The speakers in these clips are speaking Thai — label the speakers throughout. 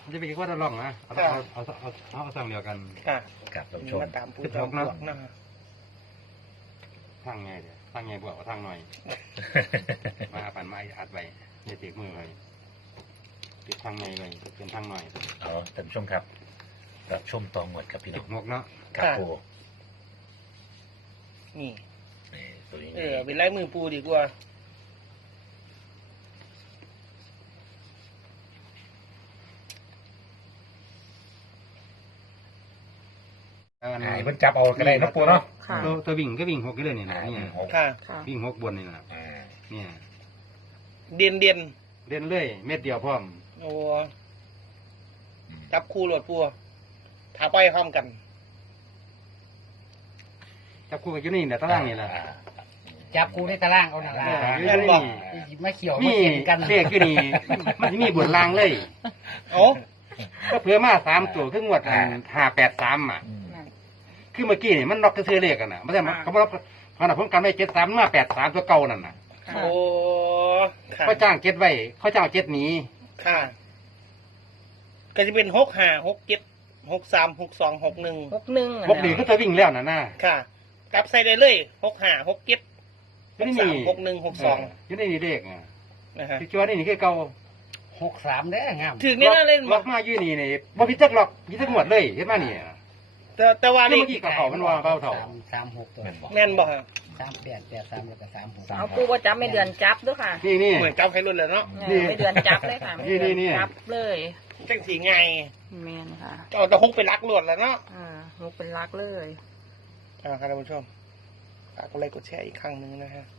Speaker 1: จะไปคิดว่าจะลองนะเอาสั่งเดียวกัน
Speaker 2: ค่ะ
Speaker 3: กับท่านผู้ชม
Speaker 2: มาตามผู้ตามพวกนะฮะ
Speaker 1: ทางไงเดี๋ยวทางไงบวกทางหน่อย มาปั่นไม้อัดไว้อย่าตีมือเลยติดทางไงเลยเป็นทางหน่อย
Speaker 3: เอาท่านผู้ชมครับรับชมตองหมดครับพี่น้อง
Speaker 1: 16เนาะ
Speaker 3: ครับปู
Speaker 2: นี่
Speaker 3: นี่ตัวนี้
Speaker 2: เป็นลายมือปูดีกว่า
Speaker 3: หายเพิ่นจับเอาก็ได้เนาะปูเนาะ
Speaker 4: ค่ะ
Speaker 1: ตัววิ่งก็วิ่ง6กันเลยนี่นะเนี่ย
Speaker 3: หก
Speaker 2: ค่ะ
Speaker 4: ค่ะ
Speaker 1: วิ่ง6บนนี่นะ
Speaker 3: อ่า
Speaker 1: เนี่ย
Speaker 2: เด่นเด่น
Speaker 1: เล่นเลยเม็ดเดียวพร้อม
Speaker 2: โอ้
Speaker 3: อืม
Speaker 2: จับคู่โหลดปูถาไปพร้อมกัน
Speaker 1: จับคู่กันอยู่นี่แหละตารางนี่แหละ
Speaker 5: จับกูในตารางเอาหนัง
Speaker 2: แม่นบ่
Speaker 5: ไม่เขียว
Speaker 1: มี
Speaker 5: ไม่เขียนกัน
Speaker 1: เลขอยู่นี่มันมีบนรางเลย
Speaker 2: โอ้
Speaker 1: ก็เพื่อมา3ตัวคืองวด583อ่ะ
Speaker 3: อืม
Speaker 1: คือเมื่อกี้นี่มันน็อกซื้อเลขกันน่ะไม่ใช่มันเขาบอกขนาดผมกันไว้73มา83ตัวเก่านั่นน่ะ
Speaker 4: ค่ะ
Speaker 2: โอ้ค่ะ
Speaker 1: เขาจ้าง7ไว้เขาจ้าง7หนี
Speaker 2: ค่ะ ก็จะเป็น65 67 63 62 61
Speaker 4: 61
Speaker 1: พวกนี้ก็จะวิ่งแล้วน่ะนะ
Speaker 2: ค่ะ กลับใส่ได้เลย65 67
Speaker 1: อยู่ในนี่
Speaker 2: 63 61 62
Speaker 1: อยู่ในนี่เลขอ่ะ
Speaker 2: นะฮะ
Speaker 1: ที่จอนี่คือเก่า
Speaker 5: 63ได้งาม
Speaker 2: ถึงนี่น่าเล่น
Speaker 1: ล็
Speaker 2: บ่
Speaker 1: อกมาอยู่นี่นี่บ่พิจักล็อกพิจักหมดเลยเห็นมานี่
Speaker 2: แต่ว่าเล
Speaker 1: เมื่
Speaker 2: ข
Speaker 1: อกี้กับเขามันว่าเบาเท่า
Speaker 5: 36ตัว
Speaker 3: แม่นบ่
Speaker 2: แม่นบ่ฮะ
Speaker 5: 38 83แล้วก็36
Speaker 4: เอาปูว่าจับไม่เดือนจับด้วยค่ะ
Speaker 1: นี่
Speaker 2: เหมือนจับให้รุ่นเลยเนาะ
Speaker 4: ไม่เดือนจับเลยค่ะไม่เดือน
Speaker 1: นี่
Speaker 4: จับเลย
Speaker 2: จังสีไง
Speaker 4: แม่นค่ะ
Speaker 2: เอาแต่ฮกไปรักรวดแล้วเนาะ
Speaker 4: หกเป็นรักเลย
Speaker 2: ครับท่านผู้ชมฝากกดไลค์กดแชร์อีกครั้งหนึ่งนะฮะ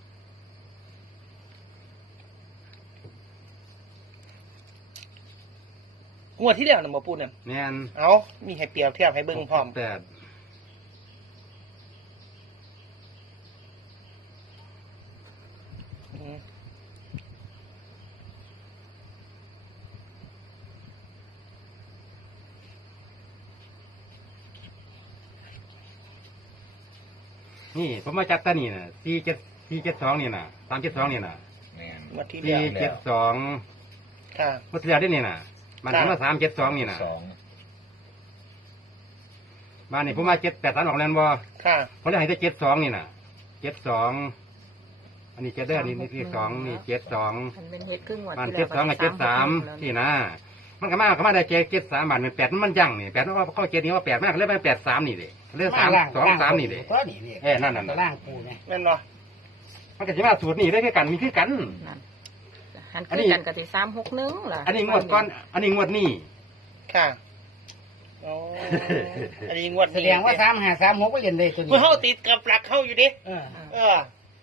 Speaker 2: งวดที่แล้วนะหมอปูเนี่ย
Speaker 1: แม่น
Speaker 2: เอามีให้เปรียบเทียบให้เบิ่งพร้อม
Speaker 1: แต่
Speaker 2: อืม
Speaker 1: นี่ผมมาจับตานี่น่ะ472นี่น่ะ372นี่น่ะ
Speaker 3: แม่น
Speaker 2: งวดที่แล้ว
Speaker 1: 472
Speaker 2: ค่ะ
Speaker 1: บ่เสียได้นี่น่ะมันมา372นี่น่ะ
Speaker 3: สอง
Speaker 1: บ้านนี่ผมมา783ออกแล้วบ่
Speaker 2: ค่ะ
Speaker 1: เขาเลยให้ได้72นี่น่ะ72อันนี้7เด้อนี่2นี่72
Speaker 4: มันเป็นเฮ็ดครึ่งวัน
Speaker 1: มัน
Speaker 4: ที่
Speaker 1: 72กับ73ที่นะมันก็มาได้73บาทมัน8มันยั่งนี่8มันว่าเข้า7นี่ว่า8มากเลยไป83นี่เด้เลย3 2 3นี่เด้
Speaker 5: ตัวนี้นี่
Speaker 1: นั่น
Speaker 5: ตารางกูเนี่ย
Speaker 2: แม่นบ่
Speaker 1: มันก็สิมาสูตรนี่ได้คือกันมีคือกัน
Speaker 4: นั่นหันคือกันกับที่361ล่ะ
Speaker 1: อันนี้งวดก่อนอันนี้งวดนี้
Speaker 2: ค่ะโอ้อันนี้งวด
Speaker 5: แสดงว่า3536ก็เรียนได้ตัวนี้
Speaker 2: เมื่อเฮาติดกับหลักเข้าอยู่ดิ
Speaker 5: เออ
Speaker 2: เออ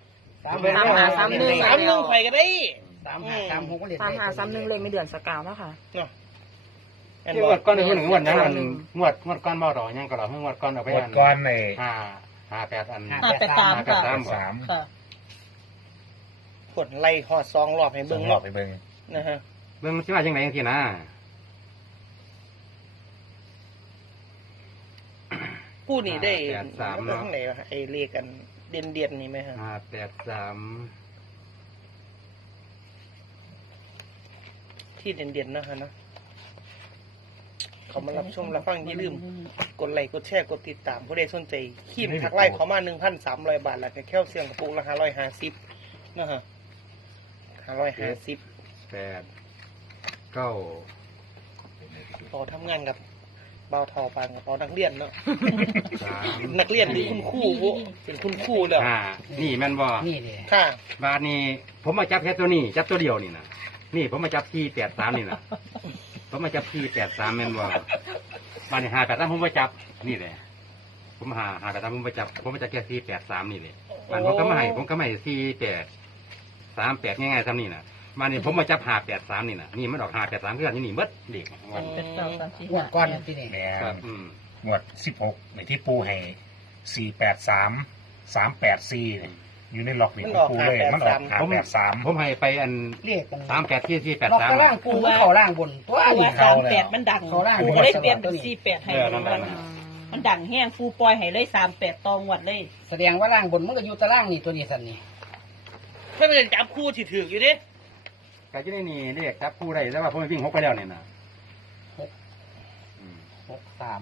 Speaker 4: 3531
Speaker 2: 31ข่อยก็ได้
Speaker 5: 3536ก็เรียนได้
Speaker 4: 3531เลยไม่เดือนสกาวแล้วค่ะ
Speaker 2: เนาะแม่น
Speaker 1: ที่
Speaker 2: บ่
Speaker 1: งวดก่อนนี่งวดยังมันงวดก่อนบ่ดอกยังก็ดอกงวดก่อนเอาไป
Speaker 3: หมดก้อนใน
Speaker 1: 5 8อัน
Speaker 5: 583
Speaker 1: 583
Speaker 3: สาม
Speaker 4: ค่ะ
Speaker 2: กดไล่ฮอด2รอบให้
Speaker 3: เบิ่
Speaker 2: เบิ่
Speaker 3: ง
Speaker 2: ง
Speaker 3: รอบ
Speaker 2: เนาะ
Speaker 3: ไปเบิ่ง
Speaker 2: นะฮะ
Speaker 1: เบิ่งสิว่าจังไดจังซี่นะ
Speaker 2: ผู้นี่ได้
Speaker 1: 583เนาะ
Speaker 2: ทางไหนวะไอ้เลขกันเด่นๆนี่ไหมฮะ
Speaker 1: 583
Speaker 2: ที่เด่นๆนะฮะเนาะเขามารับชมรับฟังอย่าลืมกดไลค์กดแชร์กดติดตามผู้ใดสนใจขีมทักไลค์เขามา 1,300 บาทแล้วก็แค่เสียงกระปุกละ550นะฮะ550
Speaker 1: 8 9
Speaker 2: ต่อทำงานกับเบาทอปานกับเบานักเรียนเนาะ
Speaker 1: 3
Speaker 2: นักเรียนหรือคุณครูบ่เป็นคุณครูเด้อ
Speaker 1: นี่แม่นบ่
Speaker 5: นี่ดิ
Speaker 2: ค่ะ
Speaker 1: บาทนี้ผมมาจับแค่ตัวนี้จับตัวเดียวนี่นะนี่ผมมาจับ483นี่นะผมมาจับ483แม่นบ่บาทนี้583ผมมาจับนี่แหละผม583ผมมาจับแค่483นี่เลยบาทผมก็ไม่ให้3838ง่ายๆซ้ำนี่นะบาทนี้ผมมาจับ583นี่นะนี่มันออก583คือกันนี่เบิดเด็ก
Speaker 5: งวดก่อนที่นี่
Speaker 3: แม่
Speaker 1: ครับ
Speaker 3: นหมวด16ในที่ปูให้483 384เนี่ยอยู่ในล็อกนี่ของปูเลยมันออก583
Speaker 1: ผมให้ไปอัน
Speaker 5: เรียกกัน
Speaker 1: 38ที่
Speaker 5: ล็อกตาราง
Speaker 1: 483
Speaker 5: กูก็เข้าล่างบนตัว
Speaker 6: ปู
Speaker 5: นี้
Speaker 6: ว่า
Speaker 5: เข้า
Speaker 6: 38มันดัง
Speaker 5: เข้าล่าง
Speaker 6: ปู
Speaker 5: บน
Speaker 6: ก็เลยเปลี่ยน
Speaker 5: ตั
Speaker 6: เป็น
Speaker 5: วนี้
Speaker 6: 48ให้
Speaker 1: นั่นน่ะ
Speaker 6: มันดังแห้งปูปล่อยให้เลย38ตองวดเลย
Speaker 5: แสดงว่าล่างบนมันก็อยู่ตารางนี่ตัวนี้สันนี่
Speaker 2: เพื่อนจับคู่ที่ถืออยู่ดิ
Speaker 1: ก็จะได้นี่เรียกจับคู่ได้แต่ว่าผมวิ่ง6ไปแล้วนี่นะ
Speaker 5: 63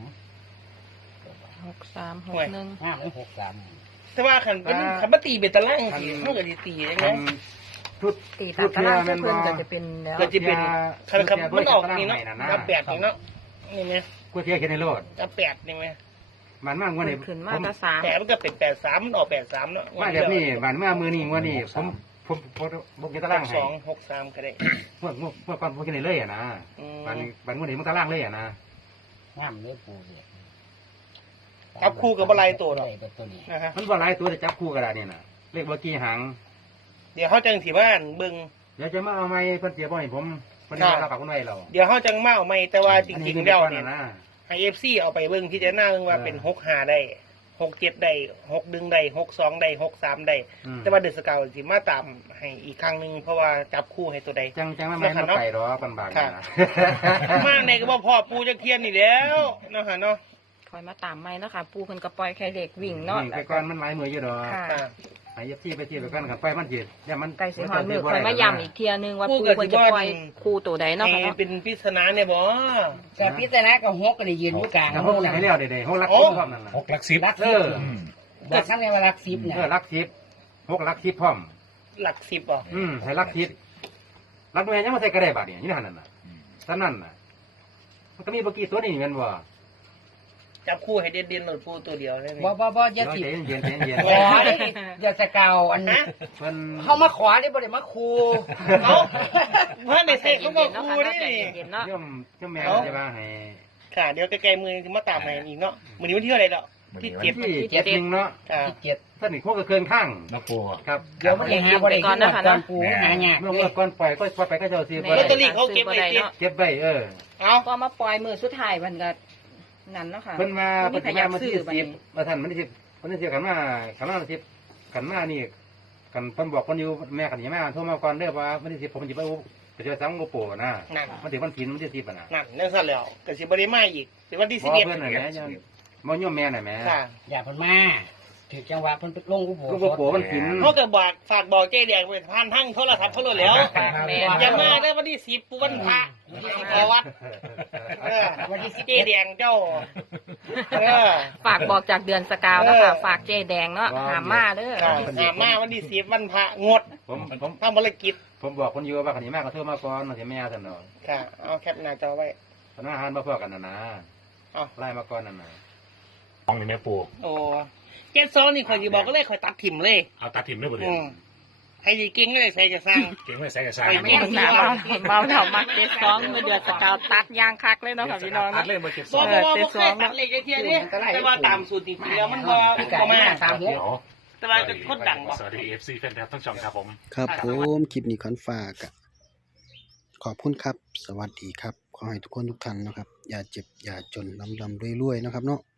Speaker 4: 6361
Speaker 5: ห้าเลย63
Speaker 2: แต่ว่าขันมาตีเป็นตารางสิเขาก็จะตียังไง
Speaker 1: ชุด
Speaker 4: ตีตามตารางเพิ่นก็จะเป็นแล้ว
Speaker 2: ก็จะเป็นขันมันออกนี่เนาะนับแปดนี่เนาะนี่ไหม
Speaker 1: ก๋วยเตี๋ยวเขียนในรถ
Speaker 2: นับแปดนี่ไหม
Speaker 1: มันมากกว่านี้
Speaker 4: ขึ้นมาก็3
Speaker 2: แปดมันก็เป็น83มันออก83เนาะ
Speaker 1: มาแบบนี้มันมามือนี้ว่านี่ผมบอกในตารางให้
Speaker 2: 263ก็ได้
Speaker 1: เมื่อก่อนผมกินในเลยอ่ะนะมันงวดนี้มันตารางเลยอ่ะนะ
Speaker 5: งามเลยปูเนี่ย
Speaker 2: จับคู่กับอะไรตัวเนาะ
Speaker 5: ได้ตัวนี้
Speaker 2: นะฮะ
Speaker 1: มันว่าหลายตัวจะจับคู่กันเนี่ยนะเลขเมื่อกี้หาง
Speaker 2: เดี๋ยวเขาจังที่บ้านเบิ่ง
Speaker 1: เดี๋ยวจะมาเอาไม้เพิ่นเสียบ่ให้ผมเพิ่นเอากับคนไว้เรา
Speaker 2: เดี๋ยวเขาจังมาเอาไม่แต่ว่าจริงๆแล้วเนี่ย
Speaker 1: นะ
Speaker 2: ให้ FC เอาไปเบิ่งพิจารณาเบิ่งว่าเป็น65ได้67ได้61ได้62ได้63ได้แต่ว่าเดือดสกาวสิมาตามให้อีกครั้งหนึงเพราะว่าจับคู่ให้ตัวใด
Speaker 1: จังไม่มาไก่หรอกันบางนะ
Speaker 2: มากในก็บ่พอปูจะเทียนนี่แล้วเนาะฮะเนาะ
Speaker 4: คอยมาตามใหม่เนาะค่ะ ปูเพิ่นก็ปล่อยแค่เด็กวิ่งเนาะ
Speaker 1: ไปก่อนมันหลายมืออยู่ดอก
Speaker 4: ค่ะ
Speaker 2: ค่ะ
Speaker 1: ไอ้ยับที่ไปที่ไปก่อนกับไปมันจีดเนี่ยมัน
Speaker 4: ไก่สิฮอดมือคอยมาย้ำอีกเที่ยนึงว่าปูเพิ่นจะปล่อยคู่ตัวใดเนาะค่ะ
Speaker 2: ให้
Speaker 4: เนาะ
Speaker 2: เป็นปริศนาเนี่ยบ่
Speaker 5: แต่พิจารณาก็หกก็ได้ยืนอยู่กลาง
Speaker 1: แต่
Speaker 5: ห
Speaker 1: พวก
Speaker 5: มู่
Speaker 1: นี้
Speaker 5: น่ะ
Speaker 1: ให้เลี้ยวเด็ดๆพวกรักทิพย์พร้อมนั่นน่ะ
Speaker 3: 6 หลัก 10
Speaker 5: รัก
Speaker 1: เอ
Speaker 5: สิบ
Speaker 1: อ
Speaker 5: บอกคำนี้ว่ารักสิบเนี่ย
Speaker 1: รักทิพย์พวกรักทิพย์พร้อม
Speaker 2: หลัก10บ่
Speaker 1: ให้รักทิพย์รักแม่ยังไม่ใช่กระไดบาดเนี่ยนี่นั่นน่ะท่านั่นน่ะมันก็มีเมื่อกี้ตัวนี้เหมือนว่า
Speaker 2: จับคู่ให้เด่นๆหน่อยปูตัวเดียวได้ไหม
Speaker 5: บ่อย่า
Speaker 1: ใจ
Speaker 5: สิ
Speaker 1: เย็นใจเย็น
Speaker 5: ขอได้อย่าสกาวอันนี้
Speaker 1: เพิ่น
Speaker 5: เขามาขอได้บ่ได้มาคู
Speaker 2: เอ้าเพิ่นได้ใส่เขาบอก
Speaker 4: เนาะ
Speaker 2: ครู
Speaker 4: ค่ะ
Speaker 2: นี่
Speaker 4: เย็นๆเนาะ
Speaker 1: ย่อมแม่จะว่าให้
Speaker 2: ค่ะเดี๋ยวใกล้ๆมือจะมาตามให้อีกเนาะมื้อนี้วันที่เท่าไหร่ดอกที่เจ็ด
Speaker 1: ที่7เนาะ
Speaker 2: ค่ะ
Speaker 5: ที่เจ็ด
Speaker 1: ท่านนี่พวกก็เกินข้าง
Speaker 3: นะปู
Speaker 1: ครับ
Speaker 5: เดี๋ยวมันจะหาบ่ได้ก่อนปูหายาก
Speaker 1: เมื่อ
Speaker 5: เลย
Speaker 1: ก่อนปล่อยก็ไปก็จะซื้อ
Speaker 2: ลอตเตอรี่เขาเก็บไว้เจ็ด
Speaker 1: เก็บไว้
Speaker 2: เอ้า
Speaker 4: ก็มาปล่อยมือสุดท้ายมันก็นั่นเนาะค่ะ
Speaker 1: เพิ่นมาเพิ่น
Speaker 4: ขยั
Speaker 1: มา
Speaker 4: บ
Speaker 1: วัน
Speaker 4: ซื้
Speaker 1: ที่
Speaker 4: อบัด
Speaker 1: 10
Speaker 4: นี้
Speaker 1: มาท่านวันที่10วันที่10กันมาวันที่10กันมานี่กันเพิ่นบอกคนอยู่แม่กันนี่มาโทรมาก่อนเด้อว่าวันที่10ผมสิไปจะสั่งโกโปนะ
Speaker 2: นั่น
Speaker 1: มันถึงวันที่10อ่ะนะ
Speaker 2: นั่นนั่นซะแล้วก็สิบ่ได้มาอีกเป็นวันที่
Speaker 1: บ่
Speaker 2: 11
Speaker 1: เพิ่นน่ะแม่บ่ยอมแม่น่ะแม่
Speaker 2: ค่ะ
Speaker 5: อย่าเพิ่นมาถือจังหวะเพิ่นไปลงกูโบ
Speaker 1: โกโปมันกิน
Speaker 2: เขาก็บอกฝากบอกเจ๊แดงไปผ่านทั้งโทรศัพท์เขาเลยแล้ว
Speaker 4: แม่
Speaker 2: อย่ามาได้วันที่10ปูวันพระขอวัดวันที่10เจ๊แดงเจ้า
Speaker 4: ฝากบอกจากเดือนสกาวเนาะค่ะฝากเจ๊แดงเนาะหามมาเด้อ
Speaker 2: มาวันที่10วันพระงด
Speaker 1: ผม
Speaker 2: ทำภารกิจ
Speaker 1: ผมบอกคนอยู่ว่าคันนี้มาก็โทรมาก่อนมันสิแม่ซั่นเนาะ
Speaker 2: ค่ะเอาแคปหน้าจอไว้
Speaker 1: พนักงานบ่พอกันน่ะนะ
Speaker 2: เอา
Speaker 1: ไล่มาก่อนนั่นน่ะ
Speaker 3: ของนี่แม่ปู
Speaker 2: โอ้เจ็ดซองนี่ข่อยสิบอกก็เลยข่อยตัดถิ่มเลย
Speaker 3: เอาตัดถิ่มด้วยบ่เด้
Speaker 2: ให้ยีเก่งก็เลยใส่จะสร้าง
Speaker 3: เก่งไว้ใส่กระชา
Speaker 2: ไป
Speaker 3: ย
Speaker 2: ไม่
Speaker 4: หนาเบาเถามักเจ็ดสองมือเดือดสกาวตัดยางคักเลยเนาะค่ะพี่น้อง
Speaker 3: ตัด
Speaker 4: เนาะ
Speaker 3: เลยบ่เก็บ
Speaker 2: บ
Speaker 3: ซ
Speaker 2: อ
Speaker 3: อก ง
Speaker 2: ว่าบ่เคยตัดเลยจะเทียนี่แต่ว่าตามสูตรจริงๆแล้วมันบ่ประมาณ
Speaker 3: เดี๋ยว
Speaker 2: แต่ว่าเป็นคนดังบ่
Speaker 3: สวัสดี FC แฟนคลับทั้งช่องครับผม
Speaker 7: ครับผมคลิปนี้ขอนฝากอะขอบคุณครับ สวัสดีครับ ขอให้ทุกคนทุกท่านนะครับ อย่าเจ็บ อย่าจนลำรวยๆนะครับเนาะ